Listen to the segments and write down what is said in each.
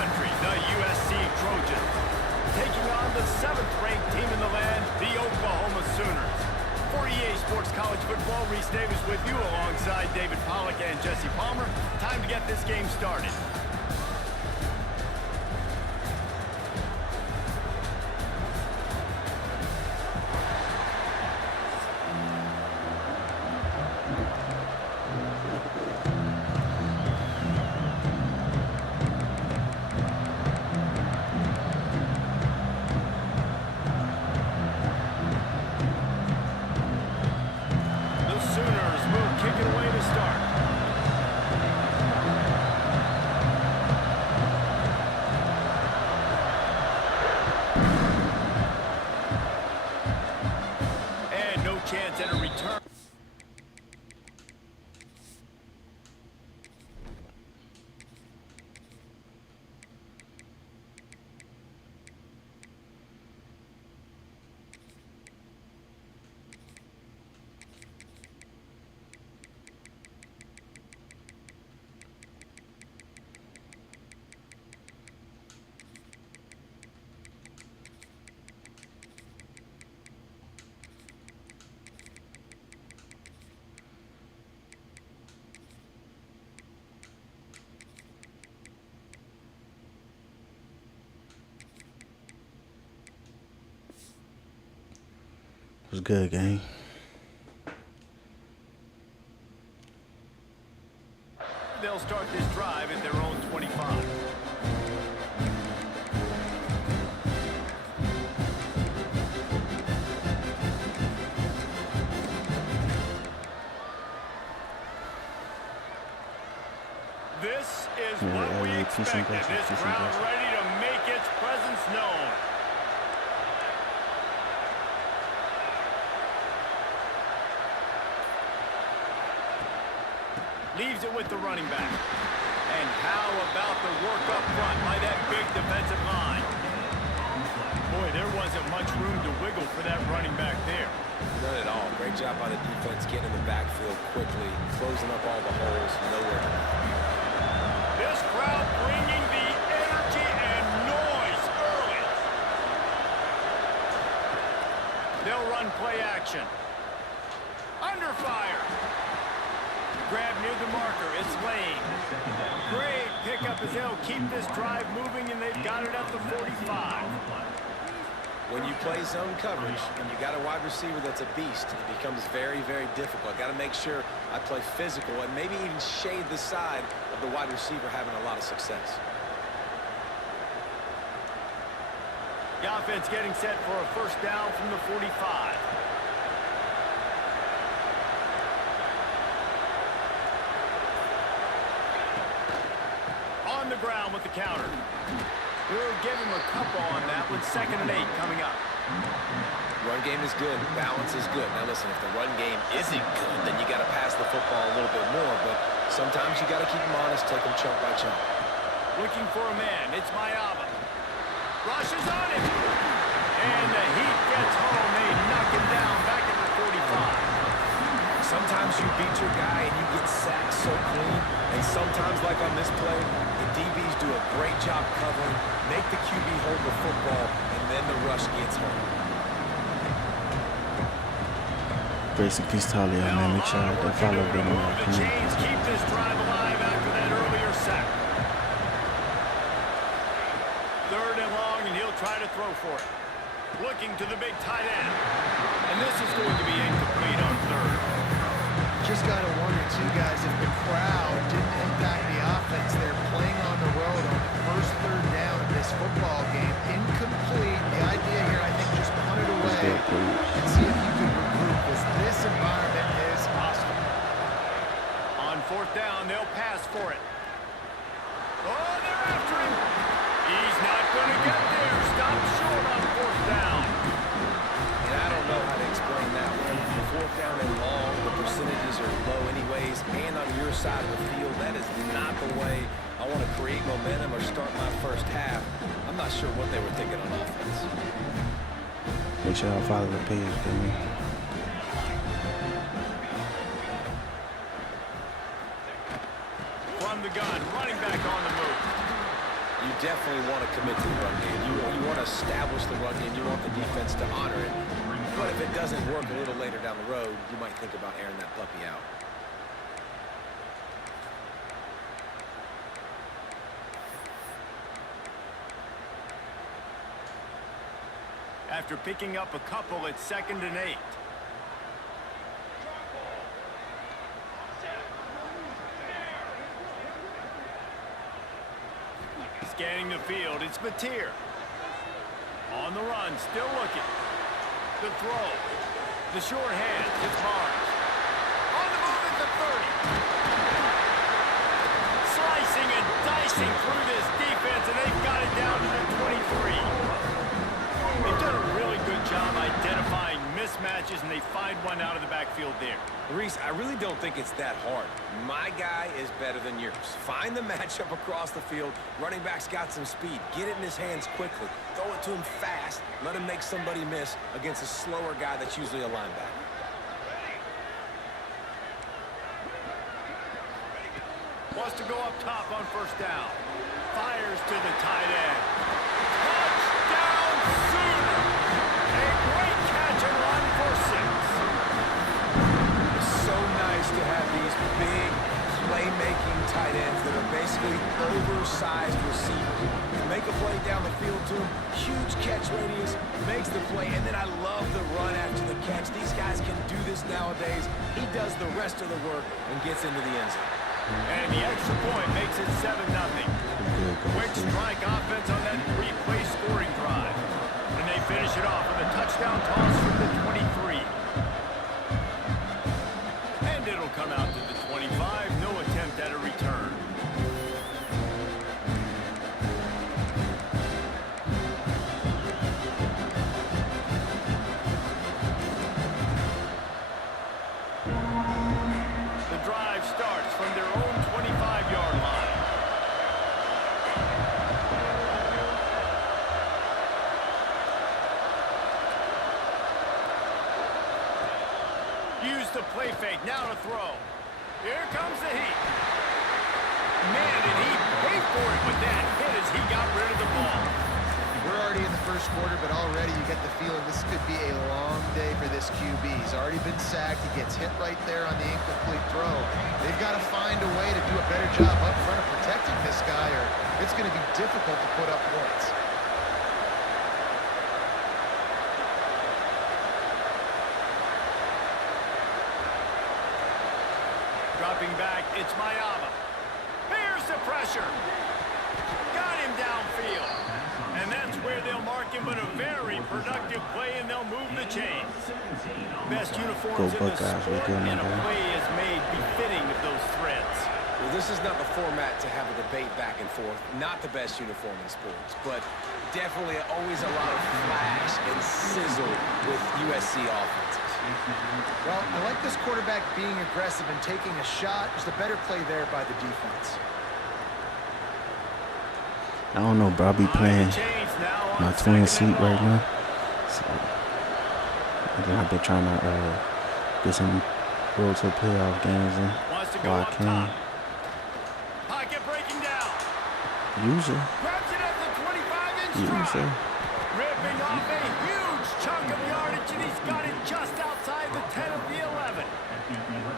country, the USC Trojans, taking on the 7th-ranked team in the land, the Oklahoma Sooners. For EA Sports College Football, Reese Davis with you alongside David Pollack and Jesse Palmer. Time to get this game started. Chance at a return. What's good, gang? They'll start this drive at their own 25. This is what we expected. This crowd ready to make its presence known. Leaves it with the running back. And how about the work up front by that big defensive line? Boy, there wasn't much room to wiggle for that running back there. None at all. Great job by the defense getting in the backfield quickly, closing up all the holes, nowhere to go. This crowd bringing the energy and noise early. They'll run play action. Under fire. Grab near the marker. It's Lane. Great pickup as they'll keep this drive moving, and they've got it at the 45. When you play zone coverage and you got a wide receiver that's a beast, it becomes very, very difficult. Got to make sure I play physical and maybe even shade the side of the wide receiver having a lot of success. The offense getting set for a first down from the 45. On the ground with the counter. We'll give him a couple on that with 2nd and 8 coming up. Run game is good. Balance is good. Now listen, if the run game isn't good, then you got to pass the football a little bit more. But sometimes you got to keep them honest, take them chunk by chunk. Looking for a man. It's Mayava. Rushes on him. And the heat gets home. They knock him down back at the 45. Sometimes you beat your guy and you get sacked so clean. And sometimes, like on this play, the DBs do a great job covering, make the QB hold the football, and then the rush gets home. Grace and peace to all y'all, man. Make sure to follow them. The Chains keep this drive alive after that earlier sack. 3rd and long, and he'll try to throw for it. Looking to the big tight end. And this is going to be incomplete on 3rd. Just got to wonder, too, guys, if the crowd didn't impact the offense. They're playing on the road on the first 3rd down of this football game. Incomplete. The idea here, I think, just punt it away and see if you can regroup, because this environment is hostile. On 4th down, they'll pass for it. Oh, they're after him. He's not going to get there. Stop short on 4th down. And I don't know how to explain that one. The 4th down and long, the percentages are low anyways, and on your side of the field, that is not the way I want to create momentum or start my first half. I'm not sure what they were thinking on offense. Make sure y'all follow the page, man. From the gun, running back on the move. You definitely definitely want to commit to the run game. You want to establish the run game. You want the defense to honor it. But if it doesn't work a little later down the road, you might think about airing that puppy out. After picking up a couple, it's 2nd and 8. Scanning the field, it's Mateer. On the run, still looking. The throw. The short hand, it's Barnes. On the move at the 30. Slicing and dicing through this defense, and they've got it down to the 23. They've done a really good job identifying mismatches, and they find one out of the backfield there. Reese, I really don't think it's that hard. My guy is better than yours. Find the matchup across the field. Running back's got some speed. Get it in his hands quickly. Throw it to him fast. Let him make somebody miss against a slower guy that's usually a linebacker. Wants to go up top on 1st down. Fires to the tight end. Touchdown Sooners! A great catch and run for 6. It's so nice to have these big playmaking tight ends that are basically oversized receivers. You make a play down the field to him, huge catch radius, makes the play, and then I love the run after the catch. These guys can do this nowadays. He does the rest of the work and gets into the end zone. And the extra point makes it 7-0. Quick strike offense on that 3-play scoring drive. And they finish it off with a touchdown toss from the 23. And it'll come out to the 25. No attempt at a return. The drive starts from their own 25-yard line. Use the play fake, now to throw. Here comes the heat. Man, did he pay for it with that hit as he got rid of the ball. We're already in the 1st quarter, but already you get the feeling this could be a long day for this QB. He's already been sacked. He gets hit right there on the incomplete throw. They've got to find a way to do a better job up front of protecting this guy, or it's going to be difficult to put up points. Dropping back, it's Mayama. Here's the pressure. Got him downfield. And that's where they'll mark him, but a very productive play, and they'll move the chains. Best uniforms in the sport, and a play is made befitting of those threads. Well, this is not the format to have a debate back and forth. Not the best uniform in sports, but definitely always a lot of flash and sizzle with USC offenses. Well, I like this quarterback being aggressive and taking a shot. Just a better play there by the defense. I don't know, bro. I'll be playing my twin seat right now. So, I've been trying to get some road to playoff games in while I can. Pocket breaking down. Usually. Grabs it at the 25-inch stride. Ripping off a huge chunk of yardage, and he's got it just outside the 10 of the 11.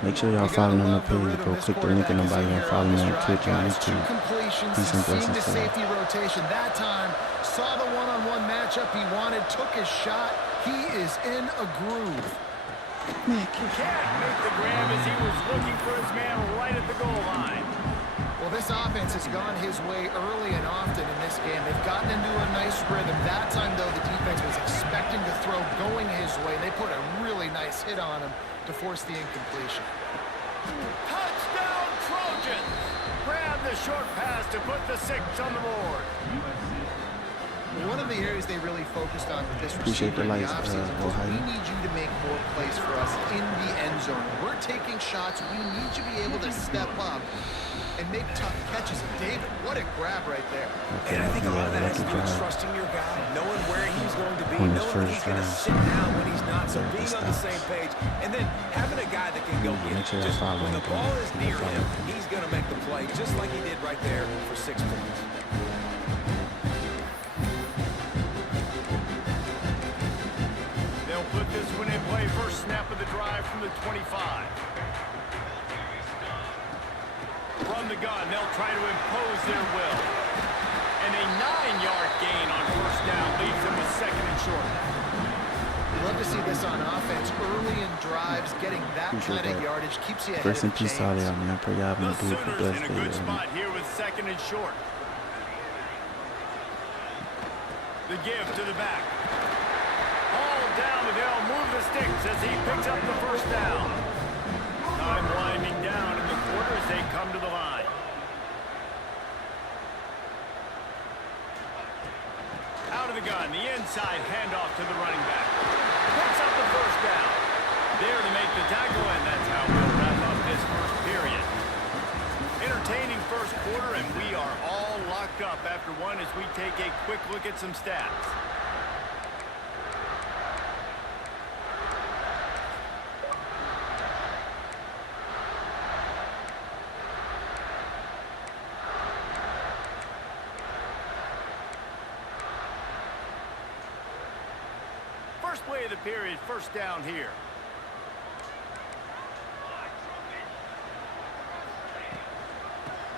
Make sure y'all follow me on the page. Go click the link in the bio and follow me on Twitch and YouTube. Peace and blessings to you. Safety rotation that time. Saw the one-on-one matchup he wanted. Took his shot. He is in a groove. Can't make the grab as he was looking for his man right at the goal line. Well, this offense has gone his way early and often in this game. They've gotten into a nice rhythm. That time, though, the defense was expecting the throw going his way. They put a really nice hit on him to force the incompletion. Touchdown, Trojans! Grab the short pass to put the 6 on the board. One of the areas they really focused on with this Appreciate receiver the in the lights, offseason was Ohio. we need you to make more plays for us in the end zone. We're taking shots. We need you to be able to step up and make tough catches. David, what a grab right there. Okay, And I think a lot of that has to do with trusting your guy, knowing where he's going to be, knowing he's going to sit down when he's not, so being on the same page, and then having a guy that can go get it. Just when the ball is near him, he's going to make the play, just like he did right there for 6 points. They'll put this one in play. First snap of the drive from the 25. From the gun, they'll try to impose their will. And a 9-yard gain on first down leaves them with second and short. Love to see this on offense. Early in drives, getting that kind of yardage keeps you ahead of the chains. Rest in peace, Saudi, man. I pray y'all been The a beautiful, Sooners blessed in a good day. spot here with second and short. The give to the back. All down, and they'll move the sticks as he picks up the first down. Time winding down in the quarter as they come to the line. Out of the gun, the inside handoff to the running back. Picks up the first down. There to make the tackle, and that's how we'll wrap up this first period. Entertaining first quarter, and we are all locked up after one as we take a quick look at some stats. First play of the period, first down here.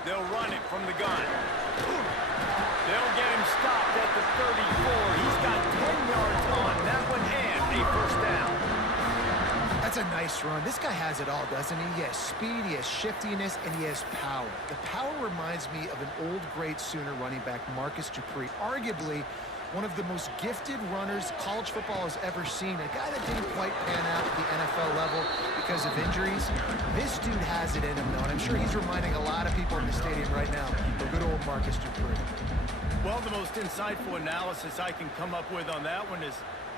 They'll run it from the gun. They'll get him stopped at the 34. He's got 10 yards on that one and a first down. That's a nice run. This guy has it all, doesn't he? He has speed, he has shiftiness, and he has power. The power reminds me of an old great Sooner running back, Marcus Dupree, arguably one of the most gifted runners college football has ever seen. A guy that didn't quite pan out at the NFL level because of injuries. This dude has it in him, though, and I'm sure he's reminding a lot of people in the stadium right now of good old Marcus Dupree. Well, the most insightful analysis I can come up with on that one is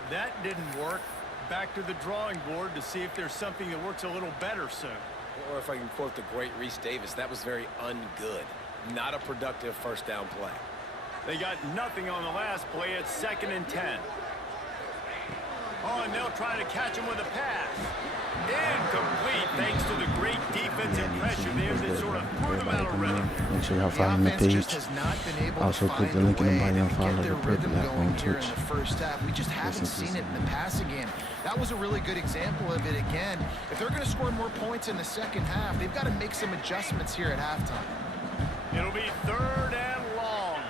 that didn't work. Back to the drawing board to see if there's something that works a little better soon. Or if I can quote the great Reese Davis, that was very ungood. Not a productive first down play. They got nothing on the last play. It's second and 10. Oh, and they'll try to catch him with a pass. Incomplete, thanks to the great defensive pressure there that sort of threw them out of rhythm. Make sure y'all follow the page. Also, click the link in the bio and follow the purple app on Twitch. We just haven't seen it in the passing game. That was a really good example of it again. If they're going to score more points in the second half, they've got to make some adjustments here at halftime. It'll be third and long.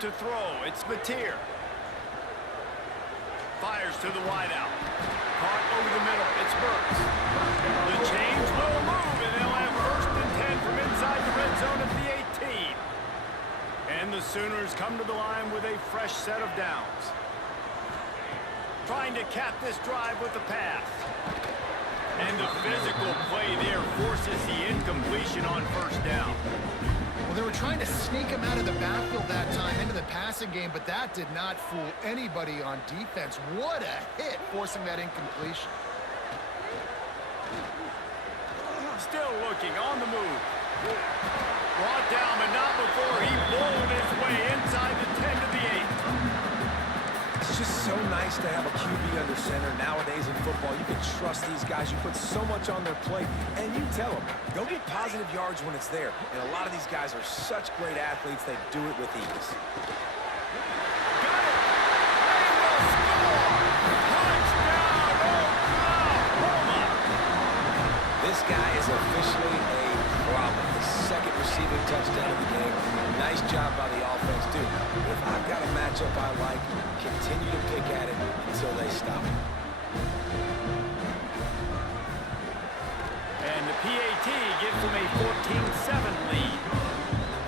To throw, it's Mateer. Fires to the wideout. Caught over the middle, it's Burks. The change will move, and they'll have first and 10 from inside the red zone at the 18. And the Sooners come to the line with a fresh set of downs. Trying to cap this drive with the pass. And the physical play there forces the incompletion on first down. Well, they were trying to sneak him out of the backfield that time into the passing game, but that did not fool anybody on defense. What a hit, forcing that incompletion. Still looking, on the move. Brought down, but not before he bowled his way inside the 10 to the 8. It's just so nice to have a QB under center nowadays in football. You can trust these guys. You put so much on their plate, and you tell them, go get positive yards when it's there. And a lot of these guys are such great athletes, they do it with ease. Got it! They will score! Touchdown, Oklahoma! This guy is officially a problem. The second receiving touchdown of the game. Nice job by the offense, too. If I've got a matchup I like, continue to pick at it until they stop. And the PAT gives them a 14-7 lead.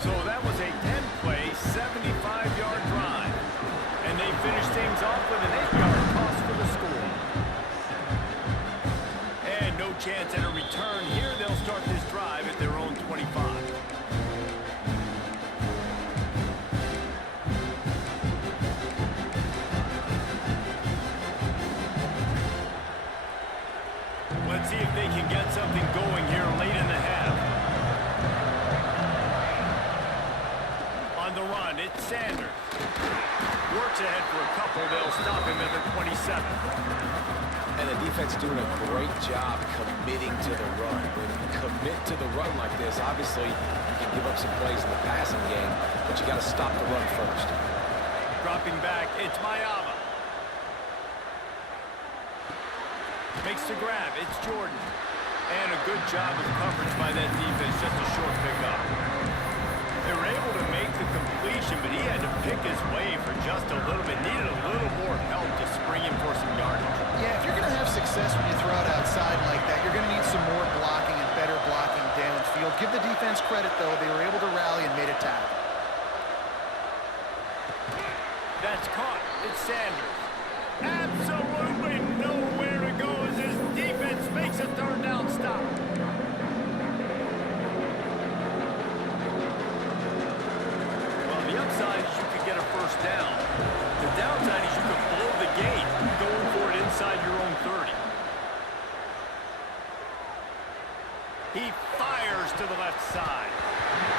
So that was a 10-play, 75-yard drive. And they finish things off with an 8-yard toss for the score. And no chance at a return here. They'll start this drive at their own 25. Let's see if they can get something going here late in the half. On the run, it's Sanders. Works ahead for a couple. They'll stop him at the 27. And the defense doing a great job committing to the run. When you commit to the run like this, obviously you can give up some plays in the passing game. You got to stop the run first. Dropping back, it's Mayava. Makes the grab, it's Jordan. And a good job of coverage by that defense, just a short pickup. They were able to make the completion, but he had to pick his way for just a little bit. Needed a little more help to spring him for some yardage. Yeah, if you're going to have success when you throw it outside like that, you're going to need some more blocking and better blocking downfield. Give the defense credit, though. They were able to rally and made a tackle. That's caught. It's Sanders. Absolutely nowhere to go as his defense makes a third down stop. The upside is you could get a first down. The downside is you could blow the gate going for it inside your own 30. He fires to the left side.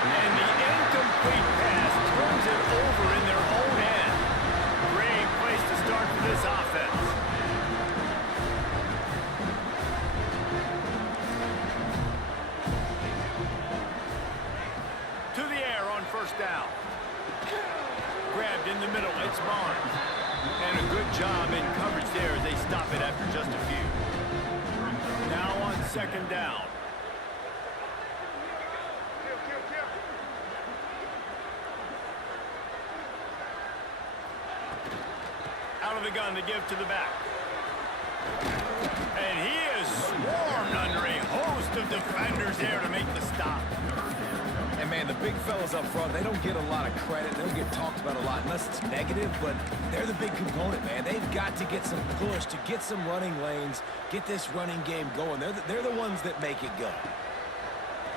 And the incomplete pass turns it over in their own end. Great place to start for this offense. To the air on first down. Grabbed in the middle, it's Barnes. And a good job in coverage there as they stop it after just a few. Now on second down. Out of the gun to give to the back. And he is swarmed under a host of defenders there to make the stop. And, man, the big fellas up front, they don't get a lot of credit. They don't get talked about a lot unless it's negative, but they're the big component, man. They've got to get some push, to get some running lanes, get this running game going. They're the ones that make it go.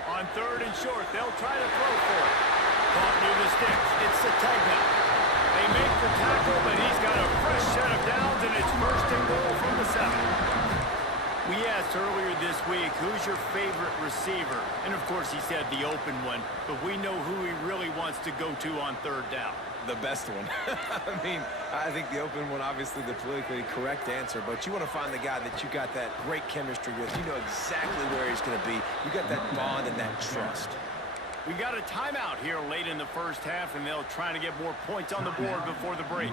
On third and short, they'll try to throw for it. Caught near the sticks. It's Sategna. They make the tackle, but he's got a fresh set of downs, and it's first and goal from the 7. We asked earlier this week, who's your favorite receiver? And, of course, he said the open one, but we know who he really wants to go to on third down. The best one. I mean, I think the open one, obviously the politically correct answer, but you want to find the guy that you got that great chemistry with. You know exactly where he's going to be. You got that bond and that trust. We got a timeout here late in the first half, and they'll try to get more points on the board before the break.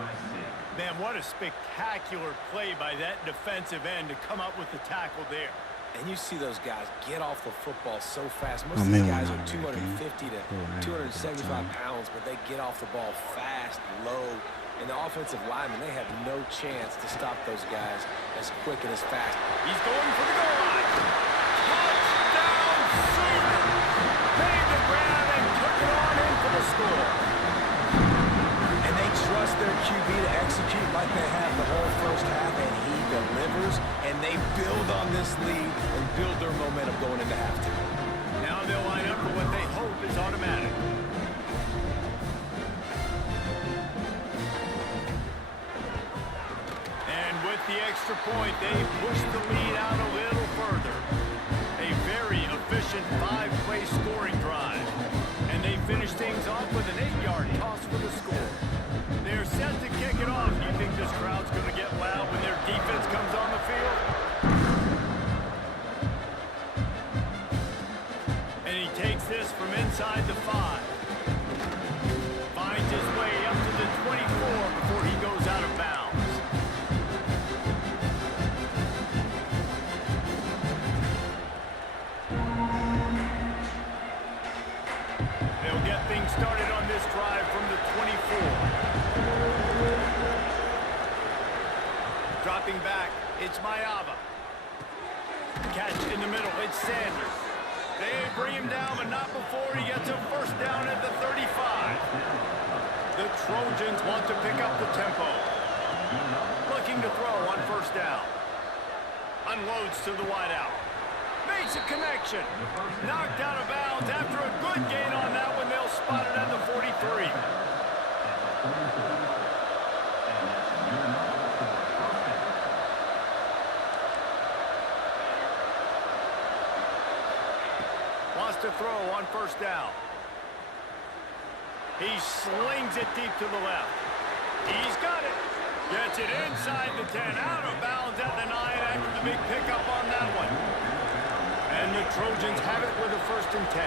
Man, what a spectacular play by that defensive end to come up with the tackle there. And you see those guys get off the football so fast. Most of these guys are 250 to 275 pounds, but they get off the ball fast, low. And the offensive linemen, they have no chance to stop those guys as quick and as fast. He's going for the goal line. Touchdown, Sooner! Made the grab and took it on in for the score. And they trust their QB to execute like they have the whole first half, and he delivers, and they build on this lead and build their momentum going into halftime. Now they'll line up for what they hope is automatic. And with the extra point, they push the lead out a little further. A very efficient 5-play scoring drive. And they finish things off with an 8-yard toss for the score. They're set to kick it off. You think this crowd's going to get loud when their defense comes on the field? And he takes this from inside the 5. Finds his way up to the 24 before he goes out of bounds. They'll get things started on this drive from the 24. Dropping back, it's Mayava. Catch in the middle, it's Sanders. They bring him down, but not before he gets a first down at the 35. The Trojans want to pick up the tempo. Looking to throw on first down. Unloads to the wideout. Makes a connection. Knocked out of bounds after a good gain on that one. They'll spot it at the 43. Wants to throw on first down. He slings it deep to the left. He's got it. Gets it inside the 10. Out of bounds at the 9 after the big pickup on that one. And the Trojans have it with a 1st and 10.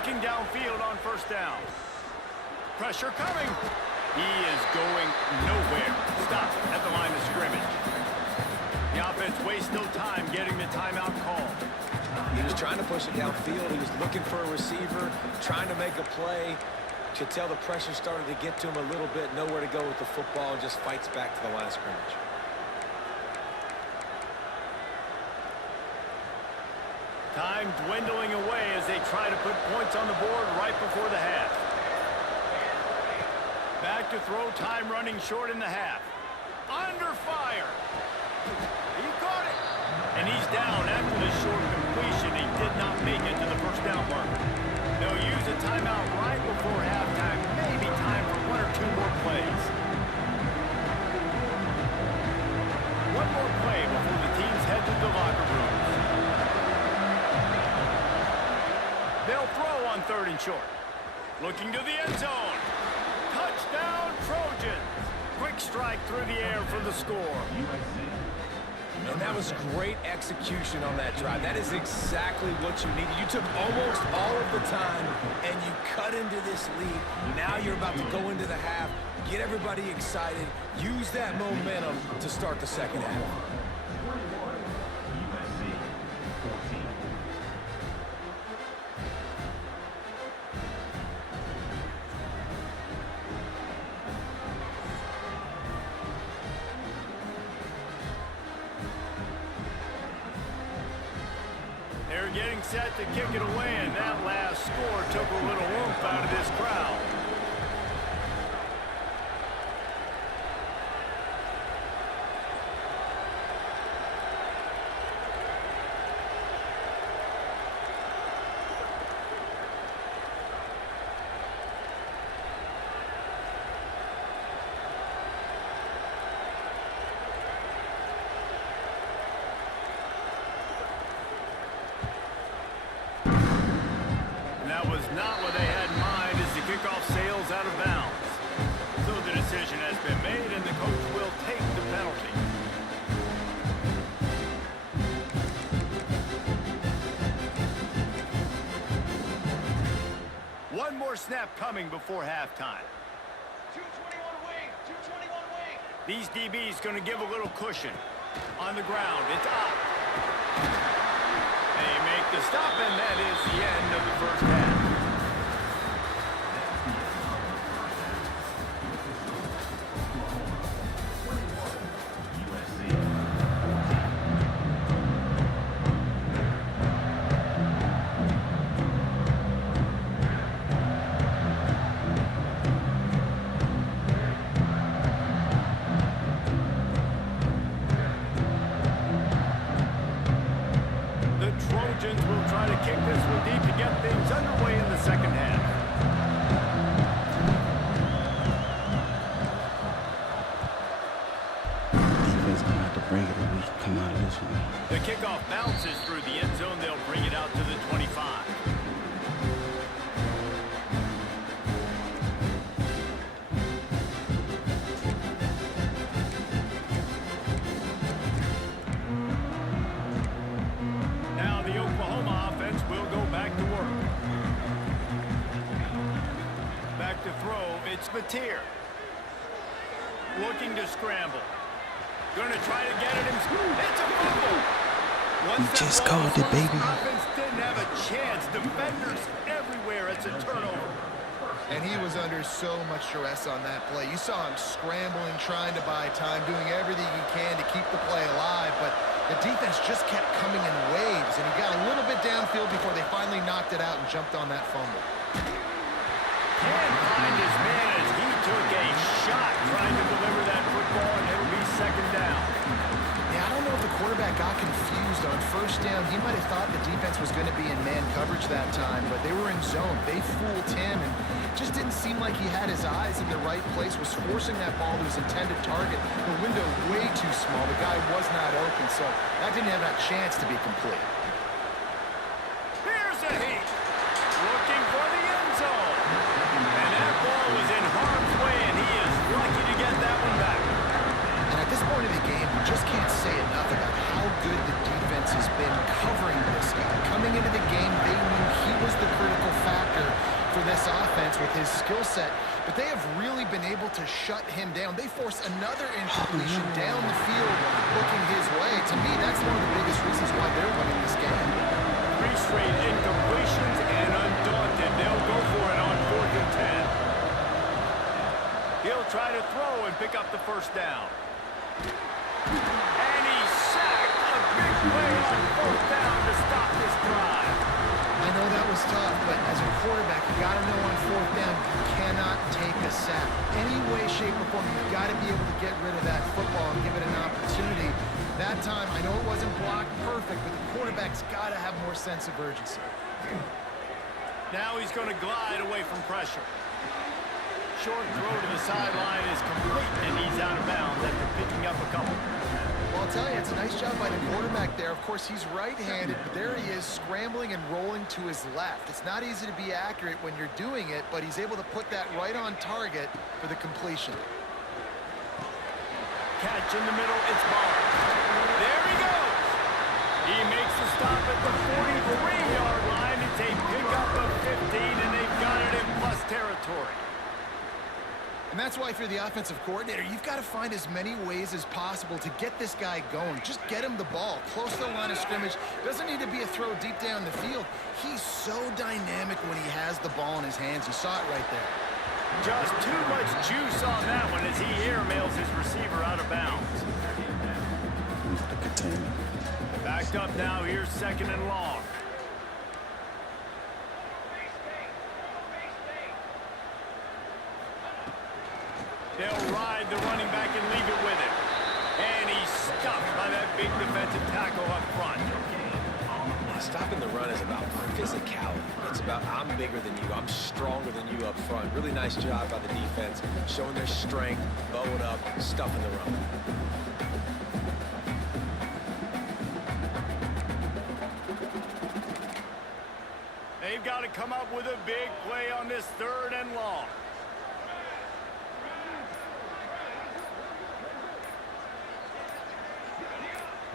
Looking downfield on first down. Pressure coming. He is going nowhere. Stop at the line of scrimmage. The offense wastes no time getting the timeout call. He was trying to push it downfield. He was looking for a receiver, trying to make a play. Could tell the pressure started to get to him a little bit. Nowhere to go with the football, and just fights back to the line of scrimmage. Time dwindling away as they try to put points on the board right before the half. Back to throw, time running short in the half. Under fire. He caught it. And he's down after the short completion. He did not make it to the first down mark. They'll use a timeout right before halftime. Maybe time for one or two more plays. One more play before the teams head to the locker rooms. They'll throw on 3rd and short. Looking to the end zone. Touchdown, Trojans. Quick strike through the air for the score. And that was great execution on that drive. That is exactly what you needed. You took almost all of the time, and you cut into this lead. Now you're about to go into the half, get everybody excited, use that momentum to start the second half. They're getting set to kick it away, and that last score took a little oomph out of this crowd. That was not what they had in mind as the kickoff sails out of bounds. So the decision has been made, and the coach will take the penalty. One more snap coming before halftime. 221 wing, 221 wing. These DBs going to give a little cushion. On the ground, it's up. They make the stop, and that is the end of the first half. Trojans will try to kick this one deep to get things underway in the second half. Defense gonna have to bring it if we come out of this one. The kickoff bounces through the end zone. They'll bring it out to the 25. To throw, it's Mateer. Looking to scramble. Gonna try to get it in. It's a fumble. We just called it, baby. Offense didn't have a chance. Defenders everywhere. It's a turnover. And he was under so much stress on that play. You saw him scrambling, trying to buy time, doing everything he can to keep the play alive, but the defense just kept coming in waves, and he got a little bit downfield before they finally knocked it out and jumped on that fumble. Can't find his man as he took a shot trying to deliver that football, and it'll be second down. Yeah, I don't know if the quarterback got confused on first down. He might have thought the defense was going to be in man coverage that time, but they were in zone. They fooled him, and just didn't seem like he had his eyes in the right place, was forcing that ball to his intended target. The window way too small. The guy was not open, so that didn't have that chance to be complete. Here's a heat. Looking for the end zone. And that ball was in harm's way, and he is lucky to get that one back. And at this point of the game, you just can't say enough about how good the defense has been covering this guy. Coming into the game, they knew he was the critical factor with his skill set, but they have really been able to shut him down. They force another incompletion down the field looking his way. To me, that's one of the biggest reasons why they're winning this game. 3 straight incompletions, and undaunted, they'll go for it on 4th and 10. He'll try to throw and pick up the first down. And he's sacked. A big play on 4th down to stop this drive. I know that was tough, but as a quarterback, you got to know on 4th down, you cannot take a sack. Any way, shape, or form, you got to be able to get rid of that football and give it an opportunity. That time, I know it wasn't blocked perfect, but the quarterback's got to have more sense of urgency. Now he's going to glide away from pressure. Short throw to the sideline is complete, and he's out of bounds after picking up a couple. Well, I'll tell you, it's a nice job by the quarterback there. Of course, he's right-handed, but there he is scrambling and rolling to his left. It's not easy to be accurate when you're doing it, but he's able to put that right on target for the completion. Catch in the middle, it's Barnes. There he goes. He makes the stop at the 43-yard line. It's a pickup of 15, and they've got it in plus territory. And that's why if you're the offensive coordinator, you've got to find as many ways as possible to get this guy going. Just get him the ball close to the line of scrimmage. Doesn't need to be a throw deep down the field. He's so dynamic when he has the ball in his hands. You saw it right there. Just too much juice on that one as he airmails his receiver out of bounds. Backed up now, here's 2nd and long. They'll ride the running back and leave it with him. And he's stuffed by that big defensive tackle up front. Stopping the run is about physicality. It's about I'm bigger than you, I'm stronger than you up front. Really nice job by the defense, showing their strength, bowing up, stuffing the run. They've got to come up with a big play on this 3rd and long.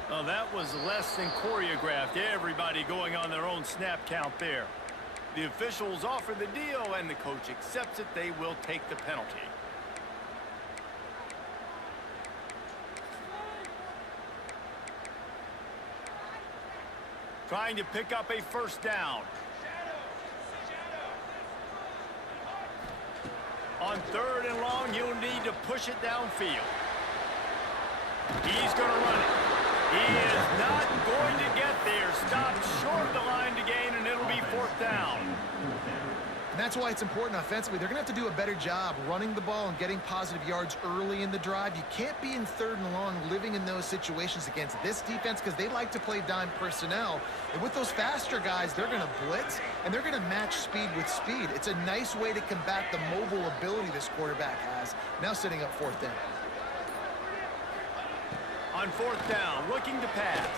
Well, that was less than choreographed. Everybody going on their own snap count there. The officials offer the deal, and the coach accepts it. They will take the penalty. Trying to pick up a 1st down. On 3rd and long, you'll need to push it downfield. He's going to run it. He is not going to get there. Stopped short of the line to gain, and it'll be 4th down. And that's why it's important offensively. They're going to have to do a better job running the ball and getting positive yards early in the drive. You can't be in 3rd and long living in those situations against this defense because they like to play dime personnel. And with those faster guys, they're going to blitz, and they're going to match speed with speed. It's a nice way to combat the mobile ability this quarterback has. Now setting up 4th down. On 4th down, looking to pass.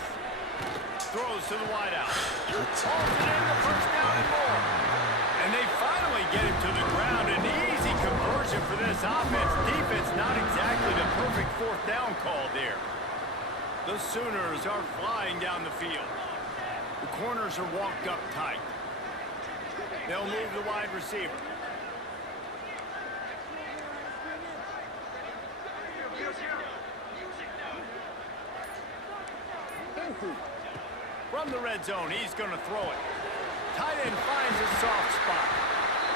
Throws to the wideout. Hauls it in the 1st down and more. And they finally get him to the ground. An easy conversion for this offense. Defense not exactly the perfect 4th down call there. The Sooners are flying down the field. The corners are walked up tight. They'll move the wide receiver. From the red zone, he's going to throw it. Tight end finds a soft spot.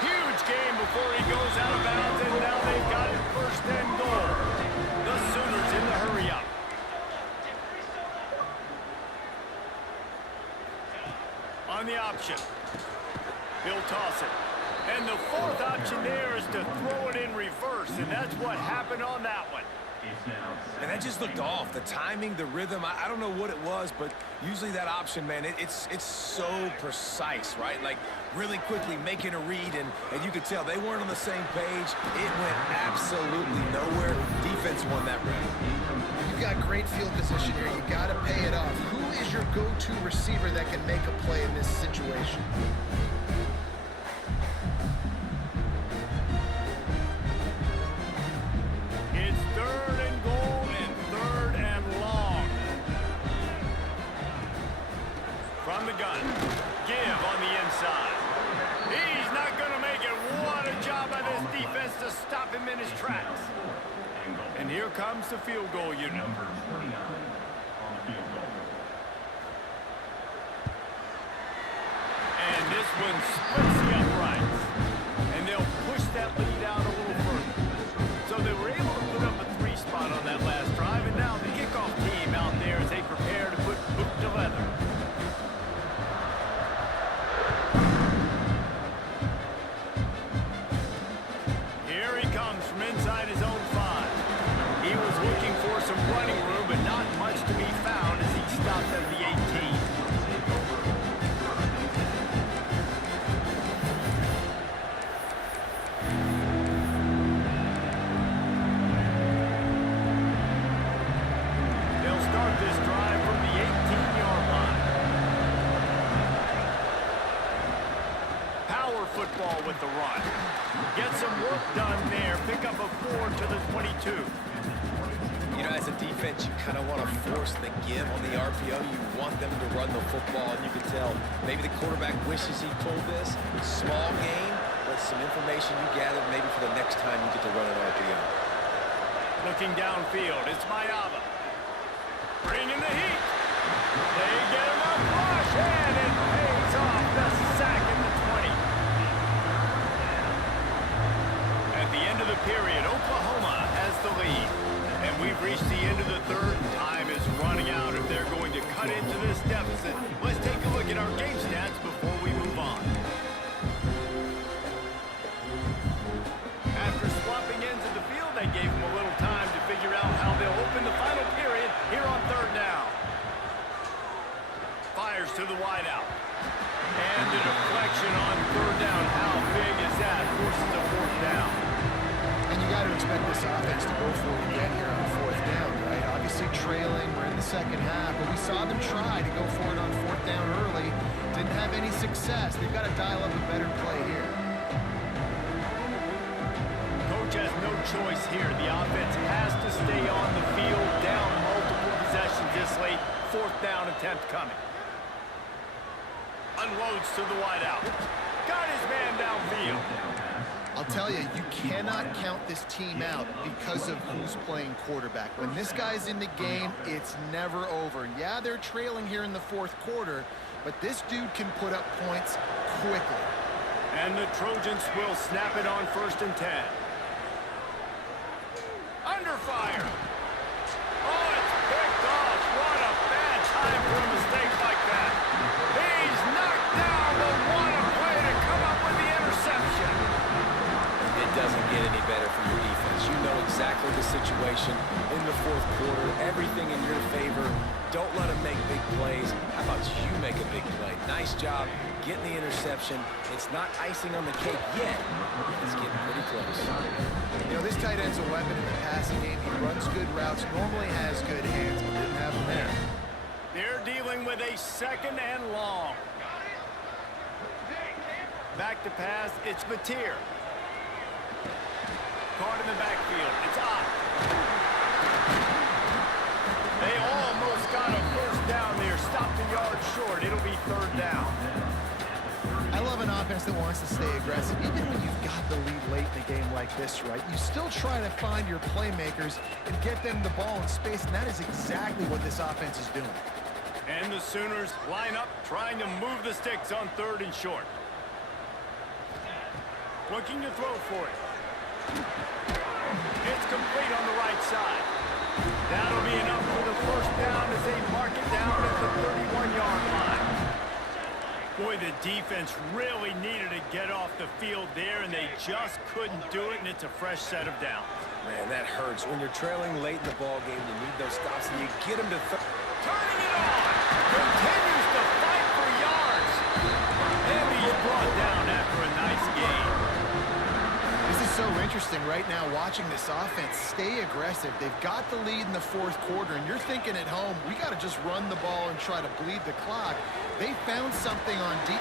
Huge game before he goes out of bounds, and now they've got it 1st and goal. The Sooners in the hurry up. On the option. He'll toss it. And the 4th option there is to throw it in reverse, and that's what happened on that one. And that just looked off. The timing, the rhythm, I don't know what it was, but usually that option, man, it's so precise, right? Like really quickly making a read, and you could tell they weren't on the same page. It went absolutely nowhere. Defense won that round. You've got great field position here. You got to pay it off. Who is your go-to receiver that can make a play in this situation? It's 3rd and goal and 3rd and long. From the gun. Give on the inside. He's not going to make it. What a job by this defense to stop him in his tracks. And here comes the field goal unit. Number 29 on the field goal. And this one splits the uprights. And they'll push that lead out a little further. So they were able to put up a 3 spot on that last drive. And now the kickoff team out there as they prepare to put boot to leather. Here he comes from inside his own 5. He was looking for some running room, but not much to be found as he stopped at the 18. They'll start this drive from the 18-yard line. Power football with the run. Get some work done there. Pick up a 4 to the 22. You know, as a defense, you kind of want to force the give on the RPO. You want them to run the football, and you can tell maybe the quarterback wishes he pulled this. Small game, but some information you gathered maybe for the next time you get to run an RPO. Looking downfield, it's Mayava. Bringing the heat. They get him a push, and it pays off the sack in the 20. At the end of the period, Oklahoma has the lead. And we've reached the end of the third. Time is running out if they're going to cut into this deficit. Let's take a look at our game stats before we move on. After swapping ends of the field, they gave them a little time to figure out how they'll open the final period here on third down. Fires to the wideout. And the deflection on third down. How big is that? Forces a 4th down. And you got to expect this offense to go for it again here on 4th down, right? Obviously trailing, we're in the second half, but we saw them try to go for it on 4th down early. Didn't have any success. They've got to dial up a better play here. Coach has no choice here. The offense has to stay on the field, down multiple possessions this late. 4th down attempt coming. Unloads to the wideout. Got his man downfield. I'll tell you, you cannot count this team out because of who's playing quarterback. When this guy's in the game, it's never over. Yeah, they're trailing here in the 4th quarter, but this dude can put up points quickly. And the Trojans will snap it on 1st and 10. Under fire. Oh, it's picked off. What a bad time for a mistake like that. He's knocked down the one play to come up with the interception. It doesn't get any better for your defense. You know exactly the situation in the 4th quarter. Everything in your favor. Don't let them make big plays. How about you make a big play? Nice job getting the interception. It's not icing on the cake yet. It's getting pretty close. You know, this tight end's a weapon in the passing game. He runs good routes, normally has good hands, but didn't have them there. They're dealing with a 2nd and long. Back to pass, it's Mateer. Caught in the backfield, it's Ott. They almost got a 1st down there, stopped a yard short. It'll be 3rd down. I love an offense that wants to stay aggressive. Even when you've got the lead late in a game like this, right, you still try to find your playmakers and get them the ball in space, and that is exactly what this offense is doing. And the Sooners line up, trying to move the sticks on 3rd and short. Looking to throw for it. It's complete on the right side. That'll be enough for the 1st down as they mark it down at the 31-yard line. Boy, the defense really needed to get off the field there, and they just couldn't do it, and it's a fresh set of downs. Man, that hurts. When you're trailing late in the ball game, you need those stops, and you get them to Turning it on! Continues to fight for yards! And he's brought down after a nice game. This is so interesting right now watching this offense stay aggressive. They've got the lead in the 4th quarter, and you're thinking at home, we got to just run the ball and try to bleed the clock. They found something on deep.